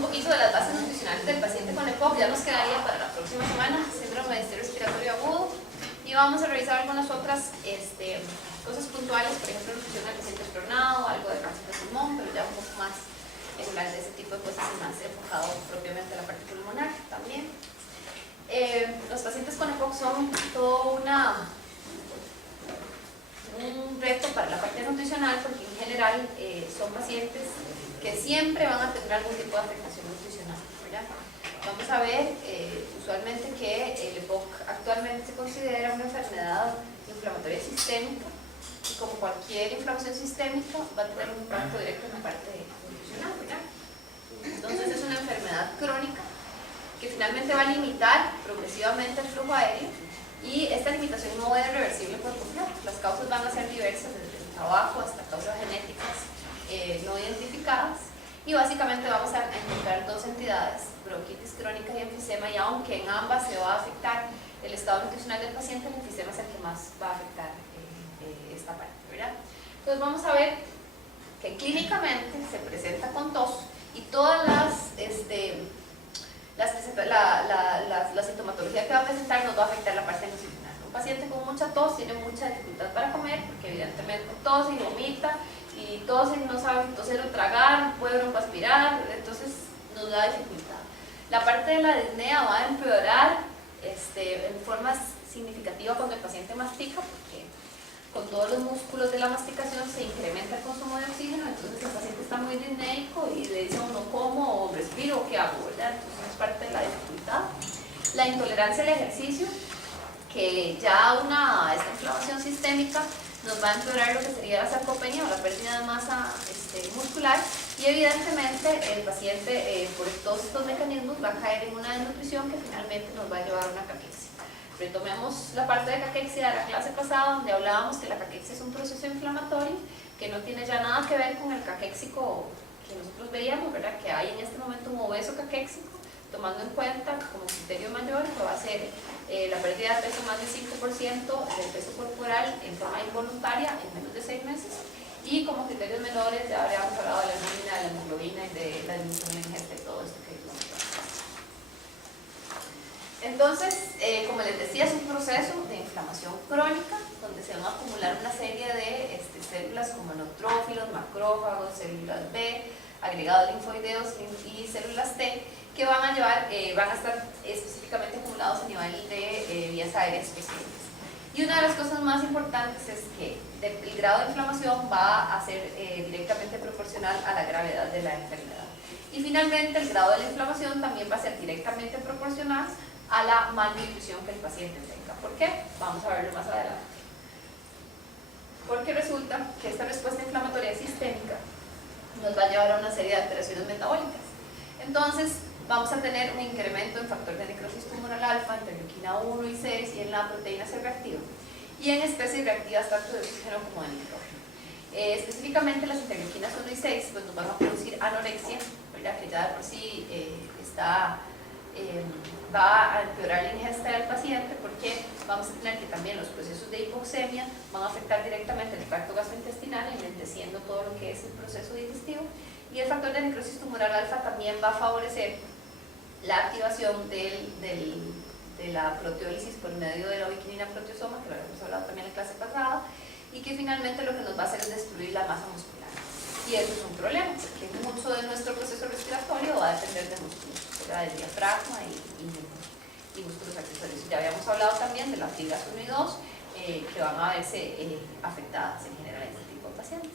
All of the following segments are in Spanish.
un poquito de las bases nutricionales del paciente con EPOC. Ya nos quedaría para la próxima semana síndrome de estrés respiratorio agudo, y vamos a revisar algunas otras cosas puntuales, por ejemplo nutrición del paciente estronado, algo de cáncer de pulmón, pero ya un poco más de ese tipo de cosas y más enfocado propiamente a la parte pulmonar también. Los pacientes con EPOC son todo un reto para la parte nutricional, porque en general son pacientes que siempre van a tener algún tipo de afectación nutricional, ¿verdad? Vamos a ver usualmente que el EPOC actualmente se considera una enfermedad inflamatoria sistémica, y como cualquier inflamación sistémica va a tener un impacto directo en la parte nutricional, ¿verdad? Entonces es una enfermedad crónica que finalmente va a limitar progresivamente el flujo aéreo, y esta limitación no es reversible por completo. Las causas van a ser diversas, desde el trabajo hasta causas genéticas no identificadas, y básicamente vamos a encontrar dos entidades, bronquitis crónica y enfisema, y aunque en ambas se va a afectar el estado nutricional del paciente, el enfisema es el que más va a afectar esta parte, ¿verdad? Entonces vamos a ver que clínicamente se presenta con tos, y todas la sintomatología que va a presentar nos va a afectar la parte nutricional. Un paciente con mucha tos tiene mucha dificultad para comer, porque evidentemente tose y vomita, y tose y no sabe si toser o tragar, no puede aspirar, entonces nos da dificultad. La parte de la disnea va a empeorar en forma significativa cuando el paciente mastica, porque con todos los músculos de la masticación se incrementa el consumo de oxígeno, entonces el paciente está muy disneico y le dice a uno como o respiro o qué hago, ¿verdad? Entonces es parte de la dificultad. La intolerancia al ejercicio, que ya esta inflamación sistémica nos va a empeorar lo que sería la sarcopenia o la pérdida de masa muscular, y evidentemente el paciente por todos estos mecanismos va a caer en una desnutrición que finalmente nos va a llevar a una caquexia. Retomemos la parte de caquexia de la clase pasada, donde hablábamos que la caquexia es un proceso inflamatorio que no tiene ya nada que ver con el caquéxico que nosotros veíamos, ¿verdad? Que hay en este momento un obeso caquéxico, tomando en cuenta como criterio mayor que va a ser la pérdida de peso más del 5% del peso corporal en forma involuntaria en menos de 6 meses, y como criterios menores ya habríamos hablado de la hemoglobina, de la hemoglobina y de la disminución de ingesta y todo esto que vimos. Entonces, como les decía, es un proceso de inflamación crónica donde se van a acumular una serie de células como neutrófilos, macrófagos, células B, agregados linfoideos y células T, que van a estar específicamente acumulados a nivel de vías aéreas específicas. Y una de las cosas más importantes es que el grado de inflamación va a ser directamente proporcional a la gravedad de la enfermedad. Y finalmente el grado de la inflamación también va a ser directamente proporcional a la malnutrición que el paciente tenga. ¿Por qué? Vamos a verlo más adelante. Porque resulta que esta respuesta inflamatoria sistémica nos va a llevar a una serie de alteraciones metabólicas. Entonces vamos a tener un incremento en factor de necrosis tumoral alfa, interleuquina 1 y 6, y en la proteína C reactiva, y en especies reactivas tanto de oxígeno como de nitrógeno. Específicamente las interleuquinas 1 y 6 pues nos van a producir anorexia, ¿verdad? Que ya de por sí va a empeorar la ingesta del paciente, porque vamos a tener que también los procesos de hipoxemia van a afectar directamente el tracto gastrointestinal, enlenteciendo todo lo que es el proceso digestivo, y el factor de necrosis tumoral alfa también va a favorecer la activación de la proteólisis por medio de la ubiquinina proteasoma, que lo habíamos hablado también en la clase pasada, y que finalmente lo que nos va a hacer es destruir la masa muscular. Y eso es un problema, porque mucho de nuestro proceso respiratorio va a depender de músculos, del diafragma y músculos accesorios. Ya habíamos hablado también de las fibras 1 y 2 que van a verse afectadas en general en este tipo de pacientes.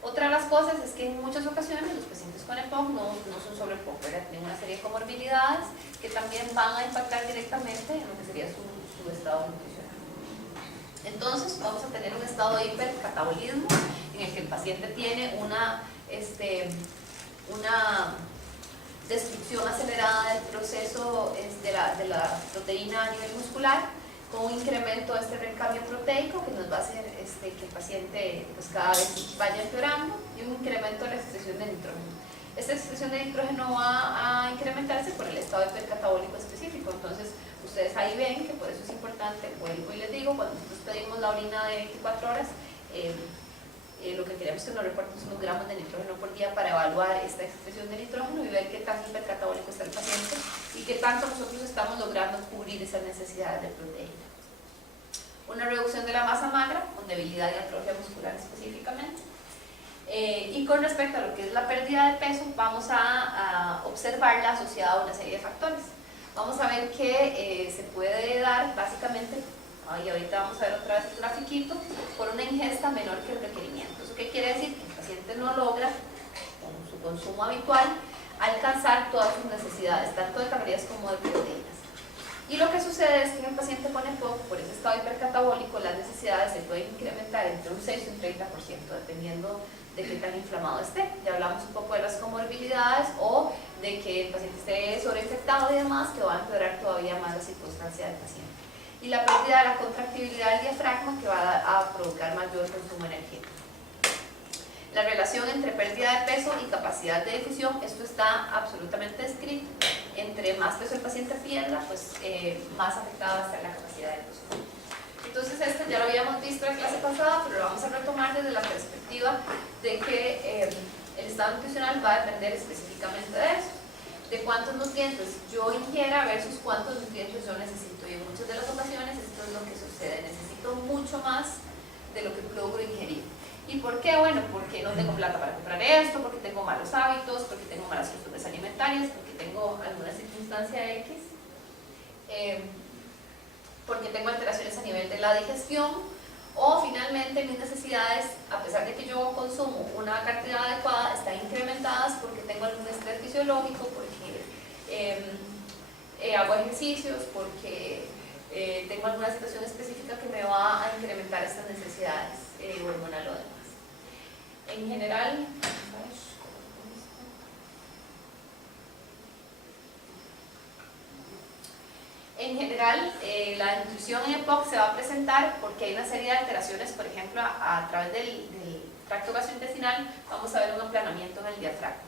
Otra de las cosas es que en muchas ocasiones los pacientes con EPOC no son sobre EPOC, tienen una serie de comorbilidades que también van a impactar directamente en lo que sería su estado nutricional. Entonces vamos a tener un estado de hipercatabolismo en el que el paciente tiene una destrucción acelerada del proceso de la proteína a nivel muscular, con un incremento de este recambio proteico que nos va a hacer que el paciente pues, cada vez vaya empeorando, y un incremento de la excreción de nitrógeno. Esta excreción de nitrógeno va a incrementarse por el estado hipercatabólico específico. Entonces ustedes ahí ven que por eso es importante, vuelvo y les digo, cuando nosotros pedimos la orina de 24 horas, lo que queremos que nos reporten son los gramos de nitrógeno por día para evaluar esta excreción de nitrógeno y ver qué tan hipercatabólico está el paciente y qué tanto nosotros estamos logrando cubrir esas necesidades de proteína. Una reducción de la masa magra con debilidad y atrofia muscular específicamente. Y con respecto a lo que es la pérdida de peso, vamos a observarla asociada a una serie de factores. Vamos a ver que se puede dar básicamente, y ahorita vamos a ver otra vez el grafiquito, por una ingesta menor que el requerimiento. ¿Eso qué quiere decir? Que el paciente no logra, con su consumo habitual, alcanzar todas sus necesidades, tanto de calorías como de proteínas. Y lo que sucede es que en el paciente con EPOC, por ese estado hipercatabólico, las necesidades se pueden incrementar entre un 6 y un 30%, dependiendo de qué tan inflamado esté. Ya hablamos un poco de las comorbilidades o de que el paciente esté sobreinfectado y demás, que va a empeorar todavía más la circunstancia del paciente. Y la pérdida de la contractibilidad del diafragma, que va a provocar mayor consumo energético. La relación entre pérdida de peso y capacidad de difusión, esto está absolutamente descrito. Entre más peso el paciente pierda, pues más afectada va a estar la capacidad de difusión. Entonces esto ya lo habíamos visto en la clase pasada, pero lo vamos a retomar desde la perspectiva de que el estado nutricional va a depender específicamente de eso, de cuántos nutrientes yo ingiera versus cuántos nutrientes yo necesito. Y en muchas de las ocasiones esto es lo que sucede, necesito mucho más de lo que logro ingerir. ¿Y por qué? Bueno, porque no tengo plata para comprar esto, porque tengo malos hábitos, porque tengo malas costumbres alimentarias, porque tengo alguna circunstancia X, porque tengo alteraciones a nivel de la digestión, o finalmente mis necesidades, a pesar de que yo consumo una cantidad adecuada, están incrementadas porque tengo algún estrés fisiológico, porque hago ejercicios, porque tengo alguna situación específica que me va a incrementar estas necesidades hormonales o demás. En general, la nutrición en EPOC se va a presentar porque hay una serie de alteraciones, por ejemplo, a través del tracto gastrointestinal vamos a ver un aplanamiento en el diafragma.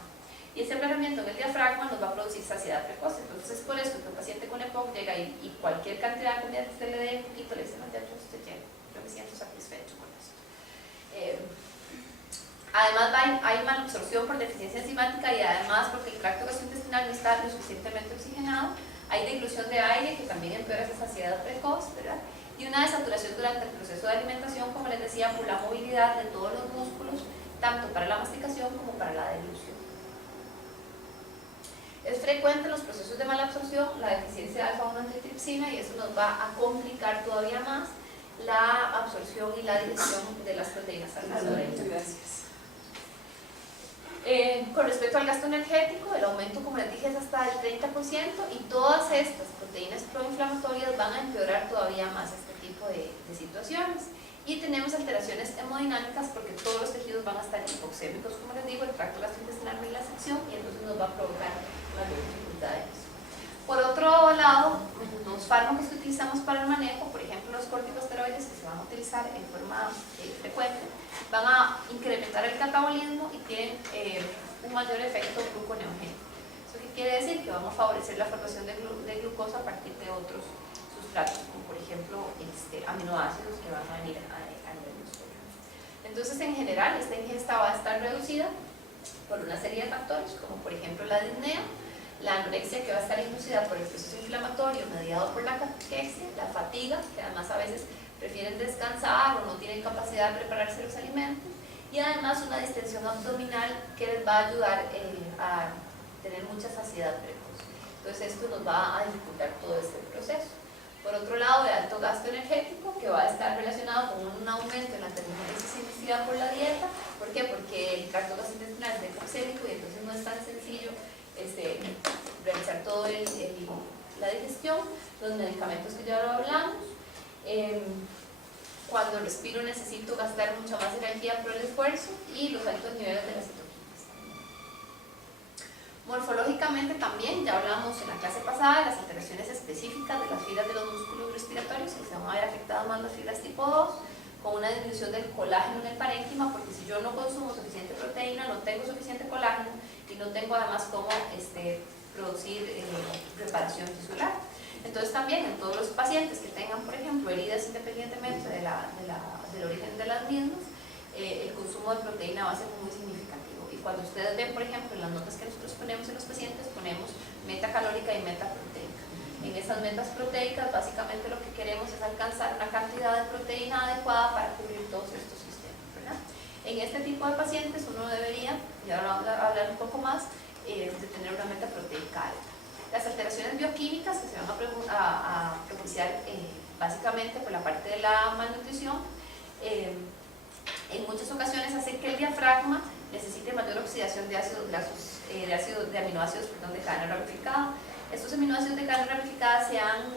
Y ese aplanamiento en el diafragma nos va a producir saciedad precoz. Entonces es por eso que un paciente con EPOC llega y cualquier cantidad de comida que usted le dé un poquito, le dice, no, ya yo estoy lleno, yo me siento satisfecho con esto. Además hay malabsorción por deficiencia enzimática y además porque el tracto gastrointestinal no está lo suficientemente oxigenado, hay dilución de aire que también empeora esa saciedad precoz, ¿verdad? Y una desaturación durante el proceso de alimentación, como les decía, por la movilidad de todos los músculos, tanto para la masticación como para la deglución. Es frecuente en los procesos de malabsorción la deficiencia de alfa-1-antitripsina y eso nos va a complicar todavía más la absorción y la digestión de las proteínas alfa-1. Gracias. Con respecto al gasto energético, el aumento, como les dije, es hasta el 30% y todas estas proteínas proinflamatorias van a empeorar todavía más este tipo de situaciones. Y tenemos alteraciones hemodinámicas porque todos los tejidos van a estar hipoxémicos, como les digo, el tracto gastrointestinal en la sección y entonces nos va a provocar mayor dificultades. Por otro lado, los fármacos que utilizamos para el manejo, por ejemplo los corticosteroides que se van a utilizar en forma frecuente, van a incrementar el catabolismo y tienen un mayor efecto gluconeogénico. ¿Eso qué quiere decir? Que vamos a favorecer la formación de glucosa a partir de otros sustratos, como por ejemplo aminoácidos que van a venir a nivel muscular. Entonces, en general, esta ingesta va a estar reducida por una serie de factores, como por ejemplo la disnea, la anorexia que va a estar inducida por el proceso inflamatorio mediado por la caquexia, la fatiga, que además a veces prefieren descansar o no tienen capacidad de prepararse los alimentos, y además una distensión abdominal que les va a ayudar a tener mucha saciedad precoz. Entonces esto nos va a dificultar todo este proceso. Por otro lado, el alto gasto energético, que va a estar relacionado con un aumento en la termogénesis inducida por la dieta. ¿Por qué? Porque el tracto gastrointestinal es hipoxémico y entonces no es tan sencillo realizar todo la digestión. Los medicamentos que ya lo hablamos. Cuando respiro necesito gastar mucha más energía por el esfuerzo y los altos niveles de las citoquinas. Morfológicamente también, ya hablamos en la clase pasada de las alteraciones específicas de las fibras de los músculos respiratorios, que se van a ver afectadas más las fibras tipo 2, con una disminución del colágeno en el parénquima, porque si yo no consumo suficiente proteína, no tengo suficiente colágeno y no tengo además cómo producir reparación tisular. Entonces también en todos los pacientes que tengan, por ejemplo, heridas independientemente del origen de las mismas, el consumo de proteína va a ser muy significativo. Y cuando ustedes ven, por ejemplo, en las notas que nosotros ponemos en los pacientes, ponemos calórica y meta proteica. En esas metas proteicas básicamente lo que queremos es alcanzar una cantidad de proteína adecuada para cubrir todos estos sistemas, ¿verdad? En este tipo de pacientes uno debería, y ahora vamos a hablar un poco más, de tener una meta proteica alta. Las alteraciones bioquímicas que se van a propiciar básicamente por la parte de la malnutrición, en muchas ocasiones hace que el diafragma necesite mayor oxidación de ácidos grasos, de aminoácidos de cadena ramificada. Estos aminoácidos de cadena ramificada se han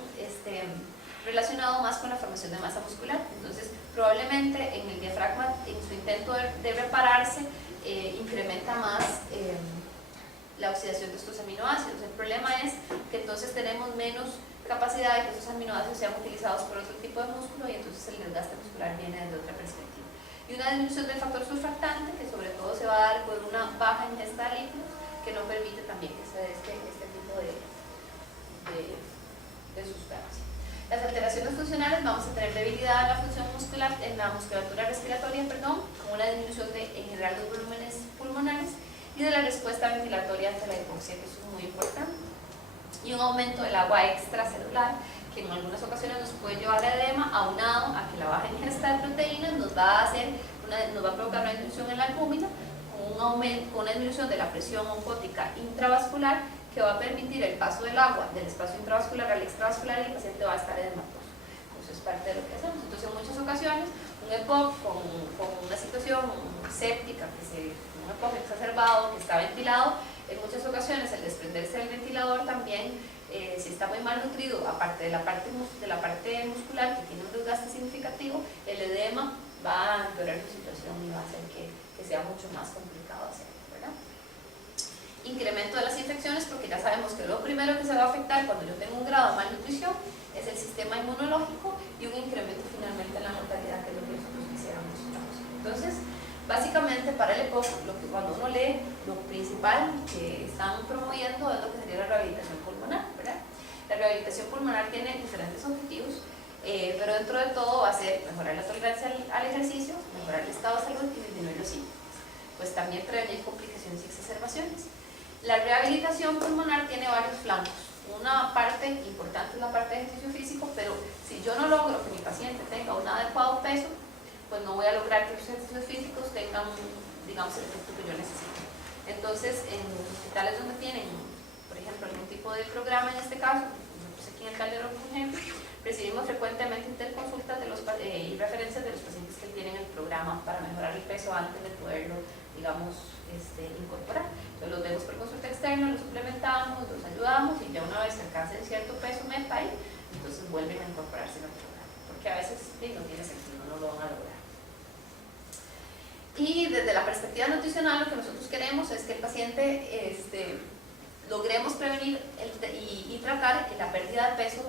relacionado más con la formación de masa muscular. Entonces, probablemente en el diafragma, en su intento de repararse, incrementa más la oxidación de estos aminoácidos. El problema es que entonces tenemos menos capacidad de que estos aminoácidos sean utilizados por otro tipo de músculo y entonces el desgaste muscular viene desde otra perspectiva. Y una disminución del factor surfactante, que sobre todo se va a dar por una baja ingesta de lípidos, que no permite también que se dé este tipo de sustancia. Las alteraciones funcionales, vamos a tener debilidad en la función muscular, en la musculatura respiratoria, con una disminución en general de los volúmenes pulmonares y de la respuesta ventilatoria ante la hipoxia, que eso es muy importante, y un aumento del agua extracelular, que en algunas ocasiones nos puede llevar a edema, aunado a que la baja ingesta de proteínas nos va a provocar una disminución en la albúmina, con una disminución de la presión oncótica intravascular, que va a permitir el paso del agua del espacio intravascular al extravascular y el paciente va a estar edematoso. Eso es parte de lo que hacemos. Entonces, en muchas ocasiones, un EPOC con una situación séptica, un EPOC exacerbado, que está ventilado, en muchas ocasiones el desprenderse del ventilador también, si está muy mal nutrido, aparte de la parte muscular que tiene un desgaste significativo, el edema va a empeorar su situación y va a hacer que sea mucho más complicado hacerlo, ¿verdad? Incremento de las infecciones, porque ya sabemos que lo primero que se va a afectar cuando yo tengo un grado de malnutrición es el sistema inmunológico y un incremento finalmente en la mortalidad, que es lo que nosotros quisiéramos. Entonces, básicamente para el EPOC, cuando uno lee, lo principal que están promoviendo es lo que sería la rehabilitación pulmonar, ¿verdad? La rehabilitación pulmonar tiene diferentes objetivos, pero dentro de todo va a ser mejorar la tolerancia al ejercicio, mejorar el estado de salud y disminuir los síntomas, pues también prevenir complicaciones y exacerbaciones. La rehabilitación pulmonar tiene varios flancos. Una parte importante es la parte de ejercicio físico, pero si yo no logro que mi paciente tenga un adecuado peso, pues no voy a lograr que los ejercicios físicos tengan, digamos, el efecto que yo necesito. Entonces, en los hospitales donde tienen, por ejemplo, algún tipo de programa, en este caso, nosotros aquí en el Calderón, por ejemplo, recibimos frecuentemente interconsultas y referencias de los pacientes que tienen el programa para mejorar el peso antes de poderlo, digamos, incorporar. Entonces los vemos por consulta externa, los suplementamos, los ayudamos y ya una vez que alcancen cierto peso meta ahí, entonces vuelven a incorporarse en el programa, porque a veces no tiene sentido, no lo van a lograr. Y desde la perspectiva nutricional, lo que nosotros queremos es que el paciente logremos prevenir y tratar la pérdida de peso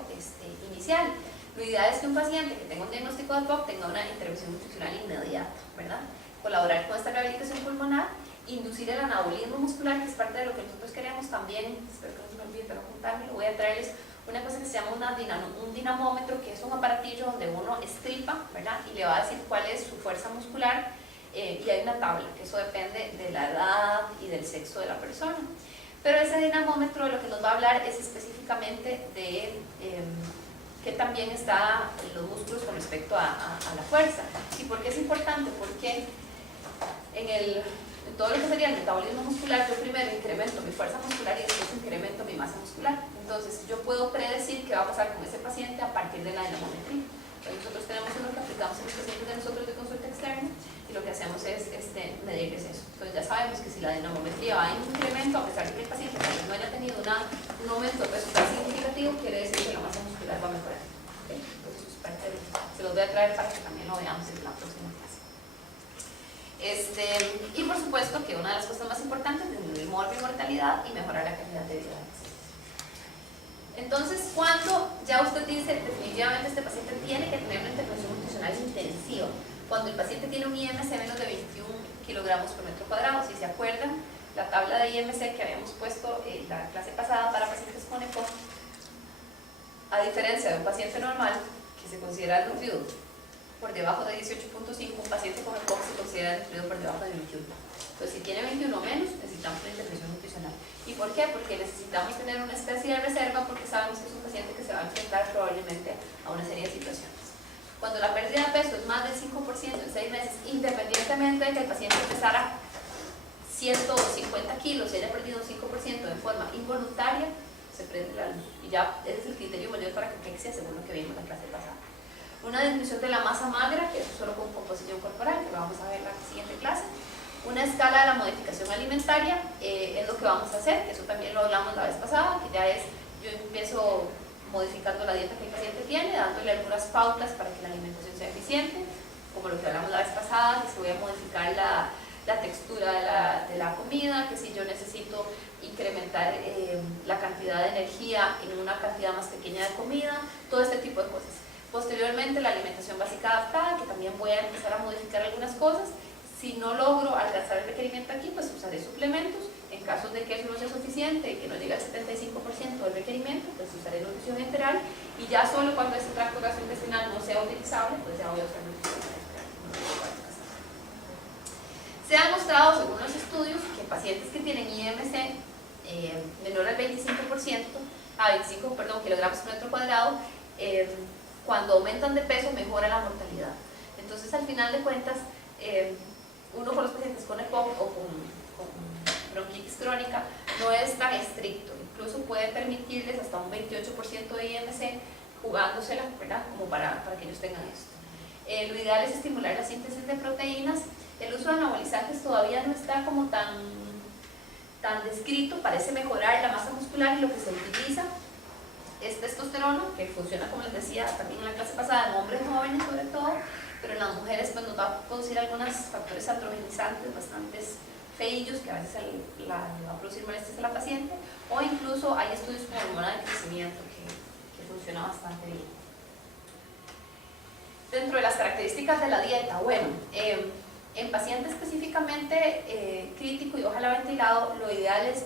inicial. Lo ideal es que un paciente que tenga un diagnóstico de EPOC tenga una intervención nutricional inmediata, ¿verdad? Colaborar con esta rehabilitación pulmonar, inducir el anabolismo muscular, que es parte de lo que nosotros queremos también. Espero que no se me olvide, pero apuntármelo. Voy a traerles una cosa que se llama un dinamómetro, que es un aparatillo donde uno estripa, ¿verdad? Y le va a decir cuál es su fuerza muscular, y hay una tabla, que eso depende de la edad y del sexo de la persona. Pero ese dinamómetro lo que nos va a hablar es específicamente de que también está en los músculos con respecto a la fuerza. ¿Y por qué es importante? Porque en todo lo que sería el metabolismo muscular, yo primero incremento mi fuerza muscular y después incremento mi masa muscular. Entonces yo puedo predecir qué va a pasar con ese paciente a partir de la dinamometría. Entonces nosotros tenemos uno que aplicamos en los pacientes de nosotros de consulta externa y lo que hacemos es medirles eso. Entonces ya sabemos que si la dinamometría va en incremento, a pesar de que el paciente no haya tenido un aumento de peso tan significativo, quiere decir que la masa muscular va a mejorar. ¿Okay? Entonces es parte de, se los voy a traer para que también lo veamos en la próxima clase. Y por supuesto que una de las cosas más importantes es disminuir mortalidad y mejorar la calidad de vida. Entonces, cuando ya usted dice definitivamente este paciente tiene que tener una intervención nutricional intensiva, cuando el paciente tiene un IMC menos de 21 kilogramos por metro cuadrado, si se acuerdan, la tabla de IMC que habíamos puesto en la clase pasada para pacientes con EPOC, a diferencia de un paciente normal que se considera nutrido por debajo de 18.5, un paciente con EPOC se considera nutrido por debajo de 21. Entonces, si tiene 21 o menos, necesitamos una intervención nutricional. ¿Y por qué? Porque necesitamos tener una especie de reserva, porque sabemos que es un paciente que se va a enfrentar probablemente a una serie de situaciones. Cuando la pérdida de peso es más del 5% en 6 meses, independientemente de que el paciente pesara 150 kilos y haya perdido un 5% de forma involuntaria, se prende la luz. Y ya ese es el criterio mayor para cachexia, según lo que vimos en la clase pasada. Una disminución de la masa magra, que es solo con composición corporal, que vamos a ver en la siguiente clase. Una escala de la modificación alimentaria es lo que vamos a hacer, que eso también lo hablamos la vez pasada, que ya es, yo empiezo modificando la dieta que el paciente tiene, dándole algunas pautas para que la alimentación sea eficiente, como lo que hablamos la vez pasada, que se voy a modificar la textura de la comida, que si yo necesito incrementar la cantidad de energía en una cantidad más pequeña de comida, todo este tipo de cosas. Posteriormente, la alimentación básica adaptada, que también voy a empezar a modificar algunas cosas. Si no logro alcanzar el requerimiento aquí, pues usaré suplementos. En caso de que eso no sea suficiente y que no llegue al 75% del requerimiento, pues usaré nutrición enteral. Y ya solo cuando ese tracto gastrointestinal no sea utilizable, pues ya voy a usar nutrición enteral. Se ha mostrado, según los estudios, que pacientes que tienen IMC menor al 25%, kilogramos por metro cuadrado, cuando aumentan de peso mejora la mortalidad. Entonces, al final de cuentas, uno con los pacientes con EPOC o con bronquitis crónica no es tan estricto, incluso puede permitirles hasta un 28% de IMC jugándosela, ¿verdad? Como para que ellos tengan esto. Lo ideal es estimular la síntesis de proteínas. El uso de anabolizantes todavía no está como tan descrito, parece mejorar la masa muscular, y lo que se utiliza es testosterona, que funciona, como les decía también en la clase pasada, en hombres jóvenes sobre todo, pero en las mujeres pues nos va a producir algunos factores androgenizantes bastante feillos, que a veces le va a producir molestias a la paciente, o incluso hay estudios con hormona de crecimiento que funciona bastante bien. Dentro de las características de la dieta, bueno, en paciente específicamente crítico y ojalá ventilado, lo ideal es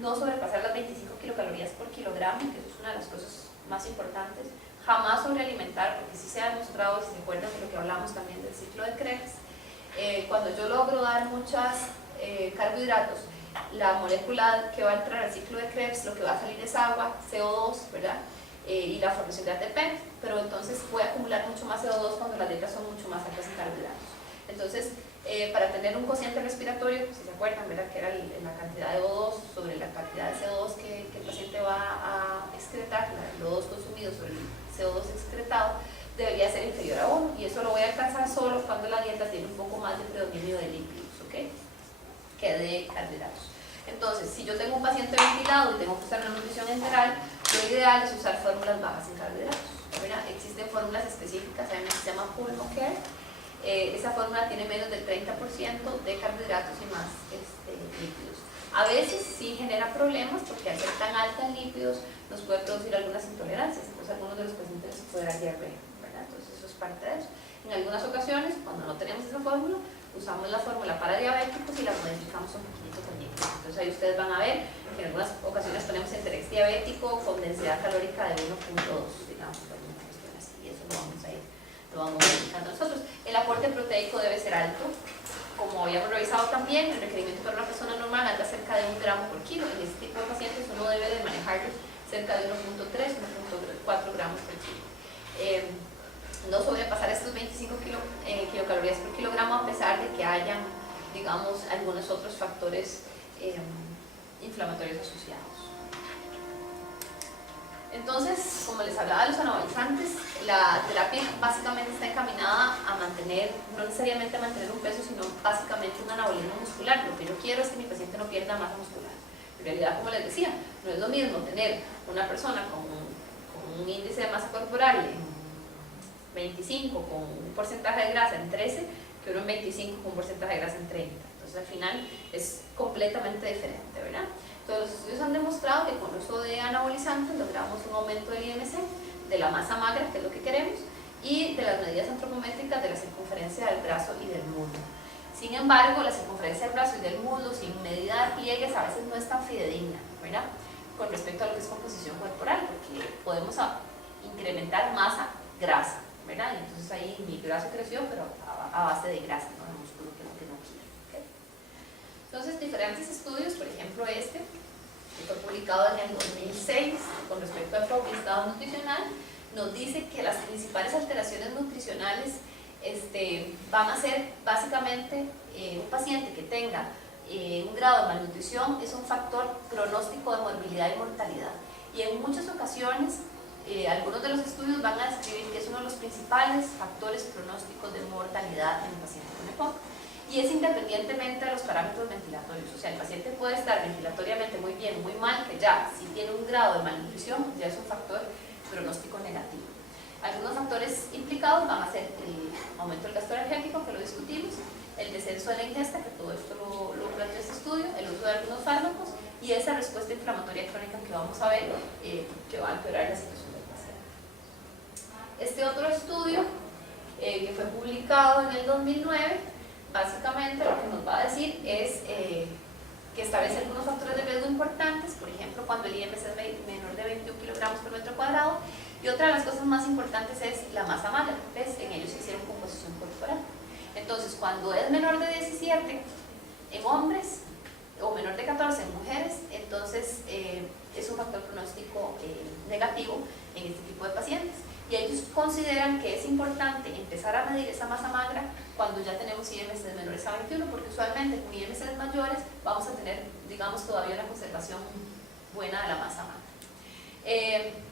no sobrepasar las 25 kilocalorías por kilogramo, que eso es una de las cosas más importantes. Jamás sobrealimentar, porque sí se ha demostrado, si se acuerdan de lo que hablamos también del ciclo de Krebs, cuando yo logro dar muchos carbohidratos, la molécula que va a entrar al ciclo de Krebs, lo que va a salir es agua, CO2, ¿verdad? Y la formación de ATP, pero entonces voy a acumular mucho más CO2 cuando las dietas son mucho más altas en carbohidratos. Entonces, para tener un cociente respiratorio, si se acuerdan, ¿verdad? Que era la cantidad de O2 sobre la cantidad de CO2 que el paciente va a excretar, el O2 consumido sobre el CO2 excretado, debería ser inferior a 1, y eso lo voy a alcanzar solo cuando la dieta tiene un poco más de predominio de lípidos, ¿ok? Que de carbohidratos. Entonces, si yo tengo un paciente ventilado y tengo que usar una nutrición enteral, lo ideal es usar fórmulas bajas en carbohidratos, ¿verdad? Existen fórmulas específicas, hay una que se llama Pulmocare. Esa fórmula tiene menos del 30% de carbohidratos y más lípidos. A veces sí genera problemas porque al ser tan alta en lípidos nos puede producir algunas intolerancias, entonces algunos de los pacientes les puede dar diarrea, ¿verdad? Entonces eso es parte de eso. En algunas ocasiones, cuando no tenemos esa fórmula, usamos la fórmula para diabéticos y la modificamos un poquito también. Entonces ahí ustedes van a ver que en algunas ocasiones ponemos Enterex diabético con densidad calórica de 1.2, digamos, alguna cuestión así, y eso lo vamos modificando nosotros. El aporte proteico debe ser alto. Como habíamos revisado también, el requerimiento para una persona normal anda cerca de 1 gramo por kilo. En este tipo de pacientes uno debe de manejarlos cerca de 1.3, 1.4 gramos por kilo. No sobrepasar estos 25 kilocalorías por kilogramo, a pesar de que hayan, digamos, algunos otros factores inflamatorios asociados. Entonces, como les hablaba de los anabolizantes, la terapia básicamente está encaminada a mantener, no necesariamente a mantener un peso, sino básicamente un anabolismo muscular. Lo que yo quiero es que mi paciente no pierda masa muscular. En realidad, como les decía, no es lo mismo tener una persona con un índice de masa corporal en 25 con un porcentaje de grasa en 13 que uno en 25 con un porcentaje de grasa en 30. Entonces, al final es completamente diferente, ¿verdad? Entonces, los estudios han demostrado que con el uso de anabolizantes logramos un aumento del IMC, de la masa magra, que es lo que queremos, y de las medidas antropométricas de la circunferencia del brazo y del muslo. Sin embargo, la circunferencia del brazo y del muslo, sin medida de pliegues, a veces no es tan fidedigna, ¿verdad? Con respecto a lo que es composición corporal, porque podemos incrementar masa grasa, ¿verdad? Y entonces ahí mi brazo creció, pero a base de grasa, no de músculo, que es lo que no quiero. ¿Okay? Entonces, diferentes estudios, por ejemplo que fue publicado en el 2006 con respecto al EPOC y estado nutricional, nos dice que las principales alteraciones nutricionales van a ser básicamente un paciente que tenga un grado de malnutrición es un factor pronóstico de morbilidad y mortalidad. Y en muchas ocasiones, algunos de los estudios van a describir que es uno de los principales factores pronósticos de mortalidad en el paciente con EPOC. Y es independientemente de los parámetros ventilatorios. O sea, el paciente puede estar ventilatoriamente muy bien, muy mal, que ya, si tiene un grado de malnutrición, ya es un factor pronóstico negativo. Algunos factores implicados van a ser el aumento del gasto energético, que lo discutimos, el descenso de la ingesta, que todo esto lo plantea este estudio, el uso de algunos fármacos y esa respuesta inflamatoria crónica que vamos a ver que va a empeorar la situación del paciente. Este otro estudio, que fue publicado en el 2009, básicamente lo que nos va a decir es que establece algunos factores de riesgo importantes, por ejemplo, cuando el IMC es menor de 21 kilogramos por metro cuadrado, y otra de las cosas más importantes es la masa magra, ¿ves? En ellos se hicieron composición corporal. Entonces, cuando es menor de 17 en hombres o menor de 14 en mujeres, entonces es un factor pronóstico negativo en este tipo de pacientes. Y ellos consideran que es importante empezar a medir esa masa magra cuando ya tenemos IMCs menores a 21, porque usualmente con IMCs mayores vamos a tener, digamos, todavía una conservación buena de la masa magra.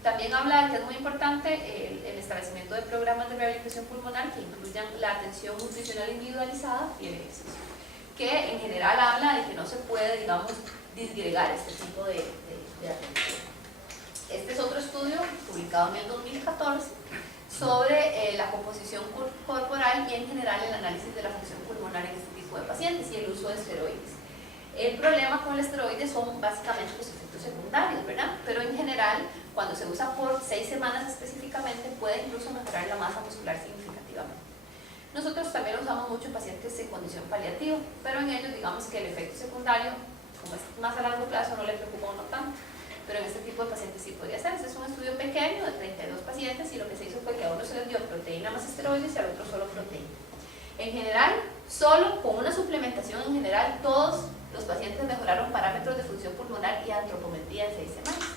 También habla de que es muy importante el establecimiento de programas de rehabilitación pulmonar que incluyan la atención nutricional individualizada y el ejercicio, que en general habla de que no se puede, digamos, disgregar este tipo de atención. Este es otro estudio publicado en el 2014 sobre la composición corporal y en general el análisis de la función pulmonar en este tipo de pacientes y el uso de esteroides. El problema con el esteroide son básicamente los efectos secundarios, ¿verdad? Pero en general, cuando se usa por 6 semanas específicamente, puede incluso mejorar la masa muscular significativamente. Nosotros también lo usamos mucho en pacientes en condición paliativa, pero en ellos digamos que el efecto secundario, como es más a largo plazo, no le preocupa a uno tanto. Pero en este tipo de pacientes sí podría ser. Este es un estudio pequeño de 32 pacientes y lo que se hizo fue que a uno se les dio proteína más esteroides y al otro solo proteína. En general, solo con una suplementación en general, todos los pacientes mejoraron parámetros de función pulmonar y antropometría en 6 semanas.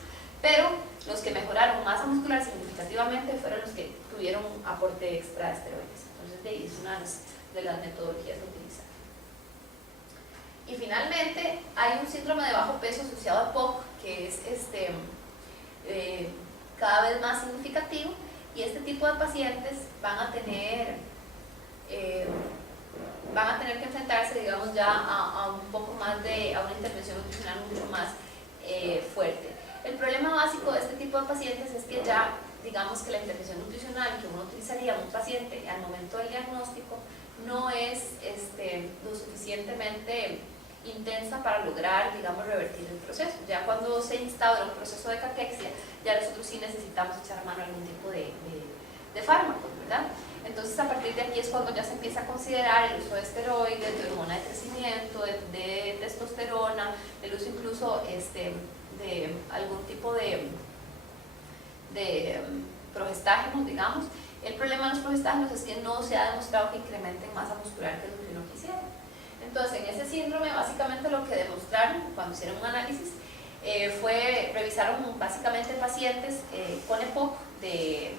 Pero los que mejoraron masa muscular significativamente fueron los que tuvieron un aporte extra de esteroides. Entonces, es una de las metodologías a utilizar. Y finalmente, hay un síndrome de bajo peso asociado a POC, que es cada vez más significativo, y este tipo de pacientes van a tener que enfrentarse, digamos, ya a un poco más a una intervención nutricional mucho más fuerte. El problema básico de este tipo de pacientes es que ya, digamos que la intervención nutricional que uno utilizaría en un paciente al momento del diagnóstico no es lo suficientemente intensa para lograr, digamos, revertir el proceso. Ya cuando se instaura un proceso de caquexia, ya nosotros sí necesitamos echar mano a algún tipo de fármacos, ¿verdad? Entonces, a partir de aquí es cuando ya se empieza a considerar el uso de esteroides, de hormona de crecimiento, de testosterona, el uso incluso de algún tipo de progestágenos, digamos. El problema de los progestágenos es que no se ha demostrado que incrementen masa muscular, que es lo que uno quisiera. Entonces, en ese síndrome, básicamente lo que demostraron cuando hicieron un análisis revisaron básicamente pacientes con EPOC de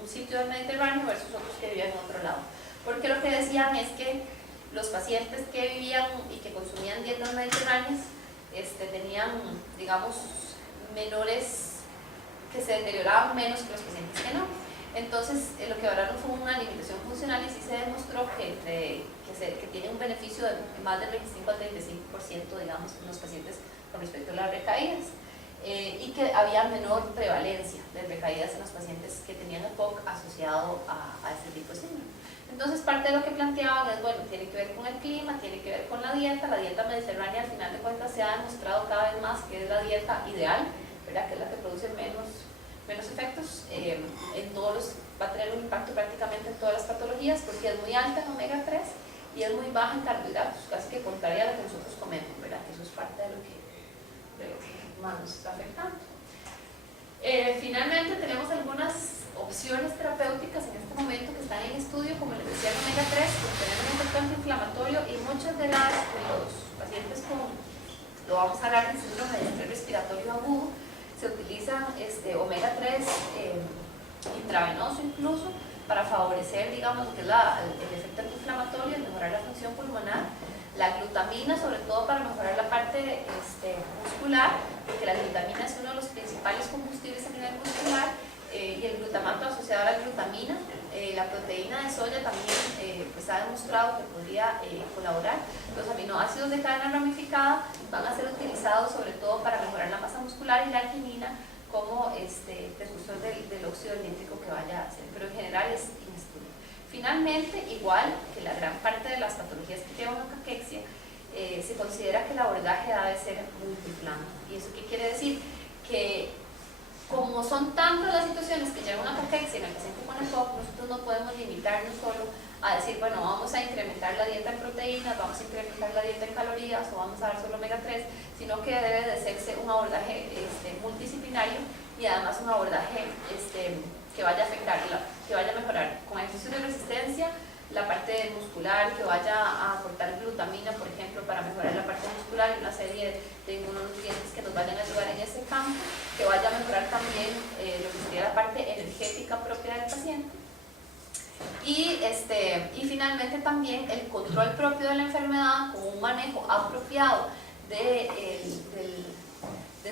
un sitio del Mediterráneo versus otros que vivían en otro lado. Porque lo que decían es que los pacientes que vivían y que consumían dietas mediterráneas tenían, digamos, que se deterioraban menos que los pacientes que no. Entonces, lo que hablaron fue una limitación funcional y sí se demostró que tiene un beneficio de más del 25 al 35%, digamos, en los pacientes con respecto a las recaídas. Y que había menor prevalencia de recaídas en los pacientes que tenían EPOC asociado a este tipo de síndrome. Entonces, parte de lo que planteaban es, bueno, tiene que ver con el clima, tiene que ver con la dieta mediterránea al final de cuentas se ha demostrado cada vez más que es la dieta ideal, ¿verdad? Que es la que produce menos efectos, va a tener un impacto prácticamente en todas las patologías porque es muy alta en omega 3 y es muy baja en carbohidratos, casi que contraria a lo que nosotros comemos, ¿verdad? Que eso es parte de lo que más nos está afectando. Finalmente tenemos algunas opciones terapéuticas en este momento que están en estudio, como les decía, el omega 3, por tener un efecto antiinflamatorio, y muchos de los pacientes con, lo vamos a hablar, de síndrome de estrés respiratorio agudo, se utilizan omega 3 intravenoso incluso, para favorecer, digamos, lo que es el efecto antiinflamatorio, mejorar la función pulmonar. La glutamina, sobre todo para mejorar la parte muscular, porque la glutamina es uno de los principales combustibles a nivel muscular, y el glutamato asociado a la glutamina. La proteína de soya también pues ha demostrado que podría colaborar. Los aminoácidos de cadena ramificada van a ser utilizados sobre todo para mejorar la masa muscular, y la arginina como precursor del óxido nítrico que vaya a hacer, pero en general es inestudiable. Finalmente, igual que la gran parte de las patologías que llevan a caquexia, se considera que el abordaje debe ser multiplano. ¿Y eso qué quiere decir? Que como son tantas las situaciones que llevan a caquexia en el paciente con EPOC, nosotros no podemos limitarnos solo a decir, bueno, vamos a incrementar la dieta en proteínas, vamos a incrementar la dieta en calorías, o vamos a dar solo omega 3, sino que debe de hacerse un abordaje multidisciplinario, y además un abordaje que vaya a afectar, que vaya a mejorar con ejercicios de resistencia la parte muscular, que vaya a aportar glutamina, por ejemplo, para mejorar la parte muscular, y una serie de inmunonutrientes que nos vayan a ayudar en ese campo, que vaya a mejorar también lo que sería la parte energética propia del paciente. Y finalmente también el control propio de la enfermedad, con un manejo apropiado de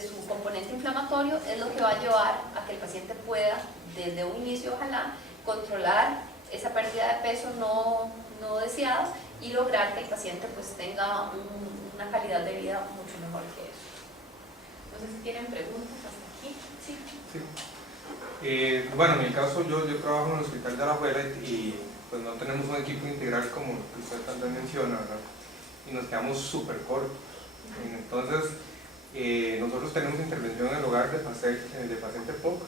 su componente inflamatorio, es lo que va a llevar a que el paciente pueda, desde un inicio ojalá, controlar esa pérdida de peso no deseada, y lograr que el paciente pues tenga una calidad de vida mucho mejor que eso. No sé si tienen preguntas hasta aquí. Sí. Bueno, en mi caso yo trabajo en el Hospital de Alajuela, y pues no tenemos un equipo integral como el que usted también menciona, ¿verdad? Y nos quedamos súper cortos. Entonces, nosotros tenemos intervención en el hogar de paciente POC,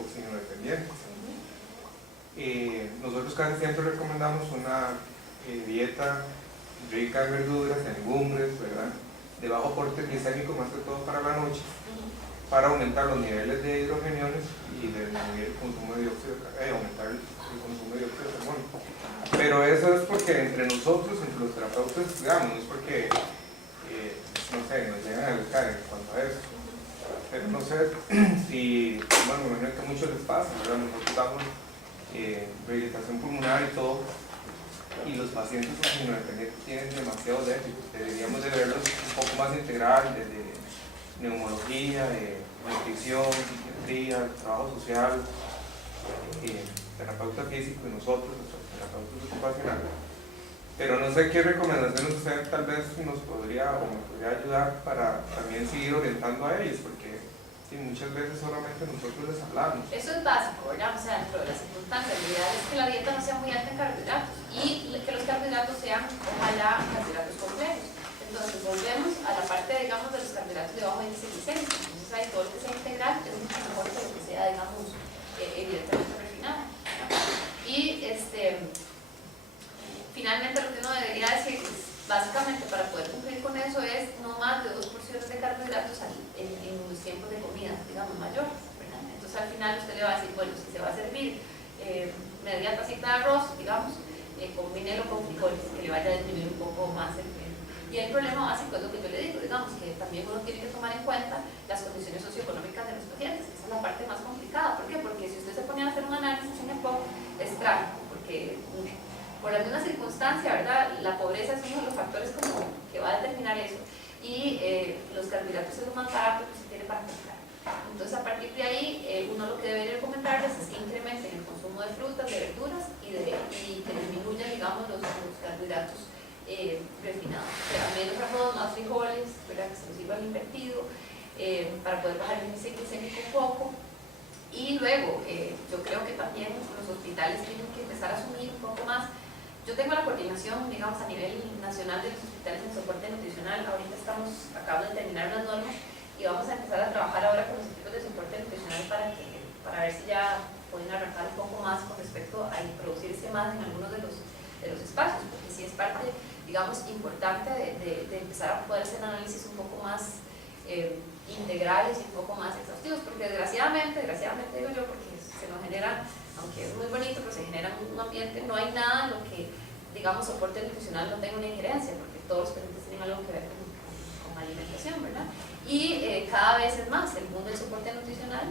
oxígeno dependiente. Nosotros casi siempre recomendamos una dieta rica en verduras, en legumbres, ¿verdad? De bajo aporte glicémico, más que todo para la noche, para aumentar los niveles de hidrogeniones y disminuir el consumo de dióxido de carbono, aumentar el consumo de dióxido de carbono. Pero eso es porque entre nosotros, entre los terapeutas, digamos, no es porque, no sé, nos llegan a educar en cuanto a eso. Pero no sé si, bueno, me imagino que a muchos les pasa, ¿verdad? Nosotros damos rehabilitación pulmonar y todo, y los pacientes oxigenodependientes tienen demasiado déficit. Deberíamos de verlos un poco más integral, desde neumología, nutrición, psiquiatría, trabajo social, terapeuta físico, y nosotros, terapeutas ocupacionales. Pero no sé qué recomendaciones usted tal vez nos podría o me podría ayudar para también seguir orientando a ellos, porque muchas veces solamente nosotros les hablamos. Eso es básico, ¿verdad? O sea, dentro de las circunstancias, la idea es que la dieta no sea muy alta en carbohidratos, y que los carbohidratos sean, ojalá, carbohidratos complejos. Entonces volvemos a la parte, digamos, de los carbohidratos de bajo índice glicémico. Entonces hay todo lo que sea integral es mucho mejor que lo que sea, digamos, evidentemente refinado, ¿no? Y finalmente lo que uno debería decir es, básicamente, para poder cumplir con eso, es no más de 2 porciones de carbohidratos en los tiempos de comida, digamos, mayor, ¿verdad? Entonces al final usted le va a decir, bueno, si se va a servir media tacita de arroz, digamos, combínelo con frijoles, que le vaya a disminuir un poco más el peso. Y el problema básico es lo que yo le digo, digamos, que también uno tiene que tomar en cuenta las condiciones socioeconómicas de los pacientes, que esa es la parte más complicada. ¿Por qué? Porque si usted se pone a hacer un análisis en EPOC, es trágico, porque por alguna circunstancia, ¿verdad? La pobreza es uno de los factores como que va a determinar eso, y los carbohidratos es lo más barato que se tiene para comprar. Entonces, a partir de ahí, uno lo que debe recomendarles es que incrementen el consumo de frutas, de verduras, y que disminuyan, digamos, los carbohidratos refinados. O sea, menos arroz, más frijoles, ¿verdad? Que se nos sirva el invertido, para poder bajar el índice glicémico un poco. Y luego, yo creo que también los hospitales tienen que empezar a asumir un poco más. Yo tengo la coordinación, digamos, a nivel nacional de los hospitales en soporte nutricional. Ahorita acabamos de terminar unas normas, y vamos a empezar a trabajar ahora con los equipos de soporte nutricional para ver si ya pueden arrancar un poco más con respecto a introducirse más en algunos de los espacios, porque sí es parte, digamos, importante de empezar a poder hacer análisis un poco más integrales y un poco más exhaustivos, porque desgraciadamente digo yo, porque se no genera, aunque es muy bonito, pero se genera un ambiente, no hay nada en lo que, digamos, soporte nutricional no tenga una injerencia, porque todos los pacientes tienen algo que ver con alimentación, ¿verdad? Y cada vez es más, el mundo del soporte nutricional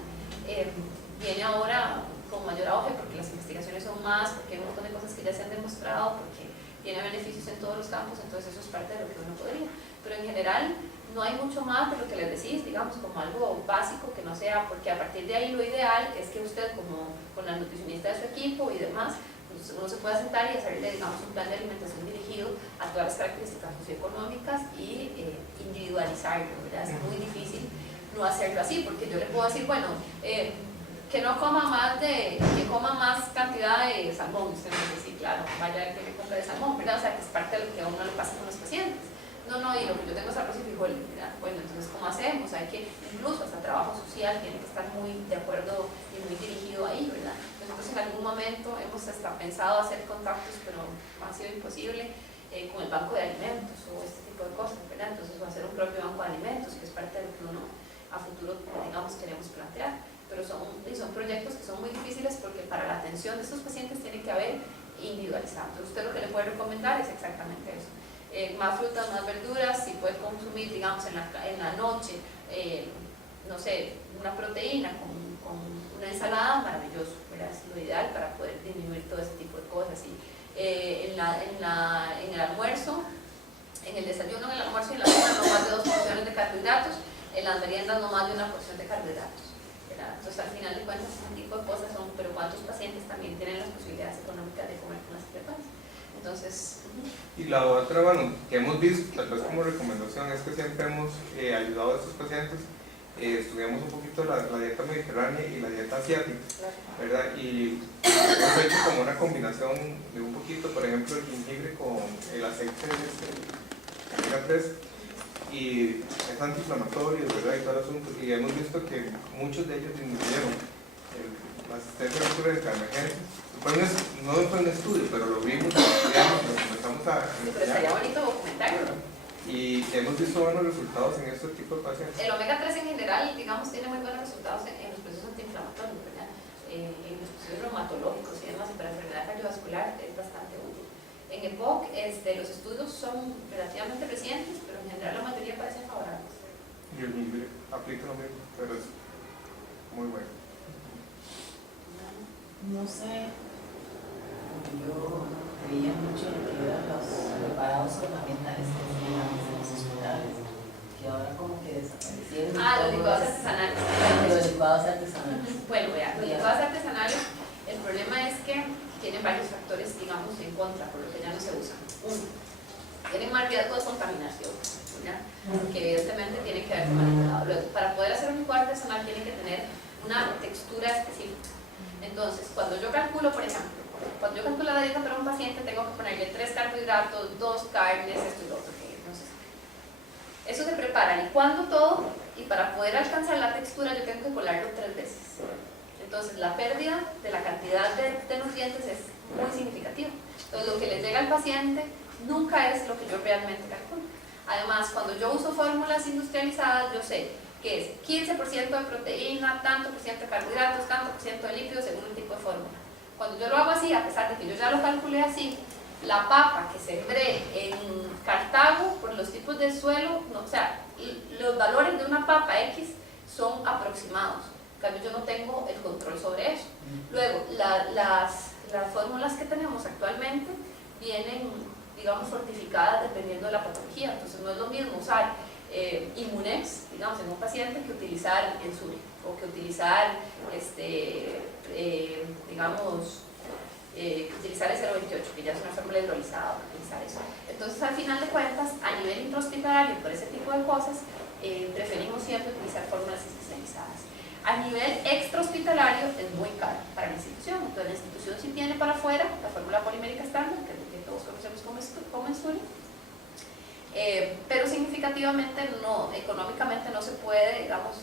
viene ahora con mayor auge porque las investigaciones son más, porque hay un montón de cosas que ya se han demostrado, porque tiene beneficios en todos los campos, entonces eso es parte de lo que uno podría. Pero en general no hay mucho más de lo que les decís, digamos, como algo básico que no sea, porque a partir de ahí lo ideal es que usted, como con la nutricionista de su equipo y demás, pues uno se pueda sentar y hacerle, digamos, un plan de alimentación dirigido a todas las características socioeconómicas y individualizarlo, ¿verdad? Es muy difícil no hacerlo así, porque yo le puedo decir, bueno, que no coma más que coma más cantidad de salmón, usted me dice, sí, claro, vaya que me compre de salmón, ¿verdad? O sea, que es parte de lo que a uno le pasa con los pacientes. No, y lo que yo tengo es arroz y frijoles, ¿verdad? Bueno, entonces, ¿cómo hacemos? Hay que, incluso hasta trabajo social tiene que estar muy de acuerdo y muy dirigido ahí, ¿verdad? Nosotros en algún momento hemos hasta pensado hacer contactos, pero ha sido imposible, con el banco de alimentos o este tipo de cosas, ¿verdad? Entonces, va a ser un propio banco de alimentos, que es parte de lo que uno a futuro, digamos, queremos plantear. Pero son proyectos que son muy difíciles porque para la atención de estos pacientes tiene que haber individualizado. Entonces, usted lo que le puede recomendar es exactamente eso. Más frutas, más verduras, si puede consumir, digamos, en la noche, no sé, una proteína con una ensalada, maravilloso, ¿verdad? Es lo ideal para poder disminuir todo ese tipo de cosas. Y en el almuerzo, en el desayuno, en el almuerzo y en la cena no más de 2 porciones de carbohidratos, en las meriendas no más de 1 porción de carbohidratos, ¿verdad? Entonces, al final de cuentas, ese tipo de cosas son, pero ¿cuántos pacientes también tienen las posibilidades económicas de comer con las crepas? Entonces, y la otra, bueno, que hemos visto, tal vez como recomendación, es que siempre hemos ayudado a estos pacientes, estudiamos un poquito la dieta mediterránea y la dieta asiática, ¿verdad? Y hemos hecho como una combinación de un poquito, por ejemplo, el jengibre con el aceite de omega 3, y es antiinflamatorio, ¿verdad? Y todo el asunto, y hemos visto que muchos de ellos disminuyeron la asistencia de emergencia. No fue un estudio, pero lo vimos, digamos, lo comenzamos a sí, pero estaría bonito documentarlo. Y hemos visto buenos resultados en este tipo de pacientes. El omega 3 en general, digamos, tiene muy buenos resultados en los procesos antiinflamatorios, ¿verdad? En los procesos reumatológicos y demás, y para enfermedad cardiovascular es bastante útil. En EPOC, los estudios son relativamente recientes, pero en general la mayoría parecen favorables. Y el jengibre aplica lo mismo, pero es muy bueno. No sé, yo creía mucho en lo que eran los preparados ornamentales que tenían antes en los hospitales, que ahora como que desaparecieron. Los licuados artesanales. Los licuados artesanales. Bueno, vean, los licuados artesanales, el problema es que tienen varios factores, digamos, en contra, por lo que ya no se usan. Uno, tienen más riesgo de contaminación, ¿ya? Que evidentemente tiene que ver con manipulado. Luego, para poder hacer un licuado artesanal tiene que tener una textura específica. Entonces, cuando yo calculo, por ejemplo, cuando yo calculo la dieta para un paciente, tengo que ponerle 3 carbohidratos, 2 carnes, esto y lo otro, que no sé. Eso se prepara licuando todo, y para poder alcanzar la textura yo tengo que colarlo 3 veces. Entonces, la pérdida de la cantidad de nutrientes es muy significativa. Entonces, lo que le llega al paciente nunca es lo que yo realmente calculo. Además, cuando yo uso fórmulas industrializadas, yo sé que es 15% de proteína, tanto por ciento de carbohidratos, tanto por ciento de lípidos, según el tipo de fórmula. Cuando yo lo hago así, a pesar de que yo ya lo calculé así, la papa que sembré en Cartago, por los tipos de suelo, no, o sea, los valores de una papa X son aproximados. En cambio, yo no tengo el control sobre eso. Luego, las fórmulas que tenemos actualmente vienen, digamos, fortificadas dependiendo de la patología. Entonces, no es lo mismo usar Immunex, digamos, en un paciente, que utilizar Ensure, o que utilizar, utilizar el 028, que ya es una fórmula hidrolizada, utilizar eso. Entonces, al final de cuentas, a nivel intrahospitalario, por ese tipo de cosas, preferimos siempre utilizar fórmulas especializadas. A nivel extrahospitalario es muy caro para la institución. Entonces, la institución sí tiene para afuera la fórmula polimérica estándar, que es lo que todos conocemos como Ensure. Pero significativamente económicamente no se puede, digamos,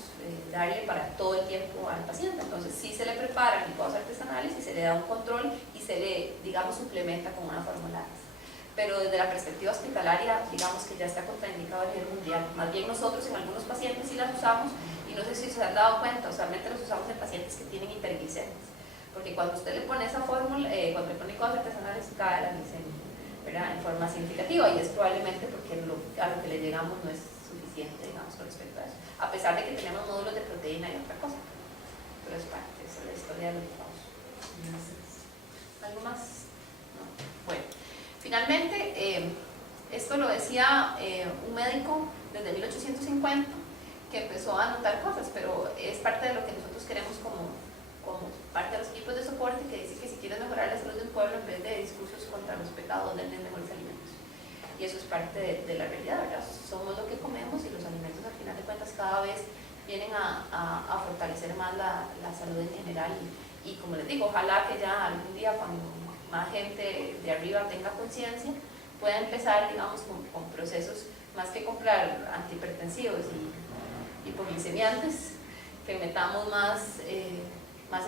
darle para todo el tiempo al paciente. Entonces sí se le preparan licuados artesanales y se le da un control y se le, digamos, suplementa con una fórmula. Pero desde la perspectiva hospitalaria, digamos que ya está contraindicado a nivel mundial. Más bien nosotros en algunos pacientes sí las usamos, y no sé si se han dado cuenta, usualmente los usamos en pacientes que tienen hiperglicemias. porque cuando usted le pone esa fórmula, cuando le pone cosas artesanales, cae la glicemia, ¿verdad? En forma significativa, y es probablemente porque a lo que le llegamos no es suficiente, digamos, con respecto a eso, a pesar de que tenemos módulos de proteína y otra cosa, pero es parte, esa es la historia de los lipados. ¿Algo más? No. Bueno, finalmente, esto lo decía un médico desde 1850, que empezó a notar cosas, pero es parte de lo que nosotros queremos como parte de los equipos de soporte, que dice que si quieres mejorar la salud de un pueblo, en vez de discursos contra los pecados, denle mejores alimentos. Y eso es parte de la realidad, ¿verdad? Somos lo que comemos, y los alimentos al final de cuentas cada vez vienen a fortalecer más la salud en general, y como les digo, ojalá que ya algún día, cuando más gente de arriba tenga conciencia, pueda empezar, digamos, con procesos, más que comprar antihipertensivos y hipoglicemiantes, que metamos más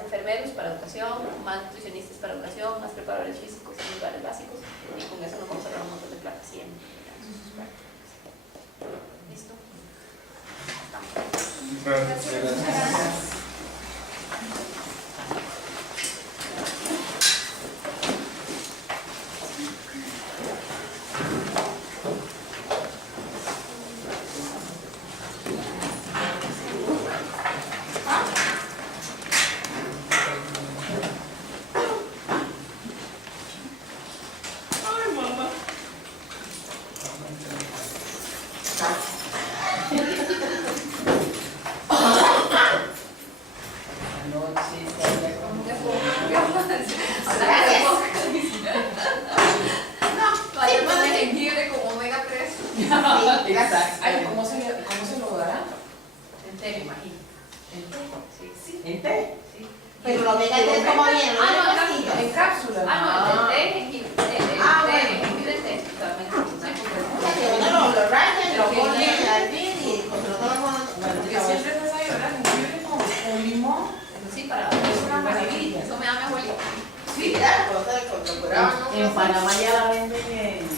enfermeros para educación, más nutricionistas para educación, más preparadores físicos en lugares básicos, y con eso nos vamos a ahorrar un montón de plata siempre. ¿Listo? Gracias. Ay, ¿cómo se lo dará? En té, me imagino. ¿En té? Sí. ¿En té? Sí. Pero lo omega 3 como bien, ¿no? Ah, no, Pastillas. En cápsulas. no, el té, jengibre, Ah, té, bueno. jengibre, té, totalmente. O sea, que uno lo rayan, lo ponen en la hervir y con lo toman. Porque siempre es necesario, ¿verdad? Jengibre con limón. Sí, para Es una maravilla. eso me da mi abuelita. Sí, claro, cosa de contemporáneo. En Panamá ya la venden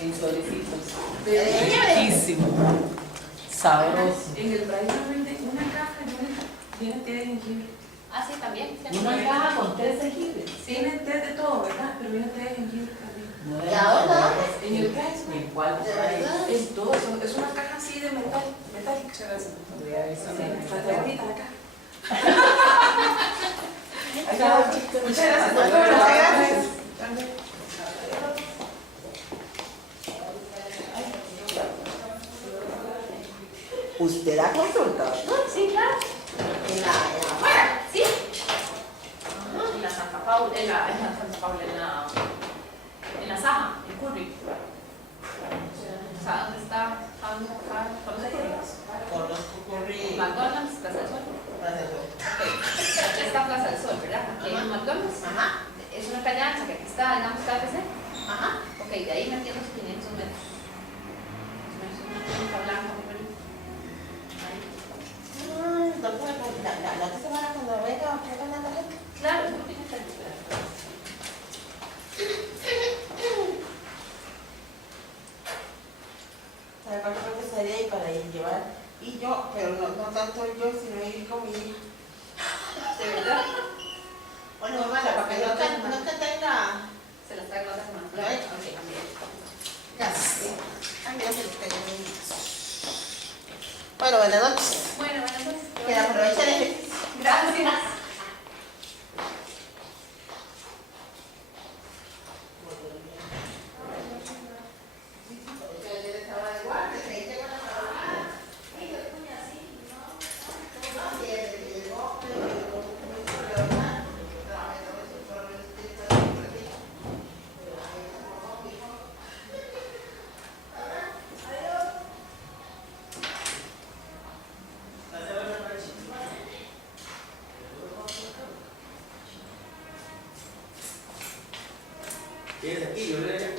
en sobrecitos. Riquísimo. Sabroso. En el país no venden una caja tiene té de jengibre. Ah, sí, también. Una caja con té de jengibre. Sí. Tiene té de todo, ¿verdad? Pero viene té de jengibre también. ¿Y a dónde? En el país, ¿en cuál? ¿De verdad? En todo, es una caja así de metálica. Está ahorita la caja. Muchas gracias. Muchas gracias. ¿Usted ha consultado? Sí, claro. En la afuera. Sí. En la Santa Paula, en la Saja, en Curry. ¿Sabes dónde está? Conozco Curry. McDonald's, Plaza del Sol. Aquí está Plaza del Sol, ¿verdad? Aquí hay un McDonald's. Ajá. Es una calle ancha que aquí está, digamos, KFC. Ajá. Ok, de ahí metiendo 500 metros. Una túnica blanca, muy bonita. Ahí. Entonces, la otra semana cuando venga, ¿qué van a hacer? Claro, es muy bonita. ¿Sabe cuánto creo que sería ahí para ir llevar? Y yo, pero no tanto yo, sino ir con mi hija. ¿De verdad? Bueno, mamá, para que no te tenga. Se las traigo la semana. ¿Lo ha hecho? Ok, también. Gracias. Ay, mira, se les cayó mi. Bueno, buenas noches. Bueno, pues. Que aproveche el ejercicio. Gracias. Quédese aquí, yo le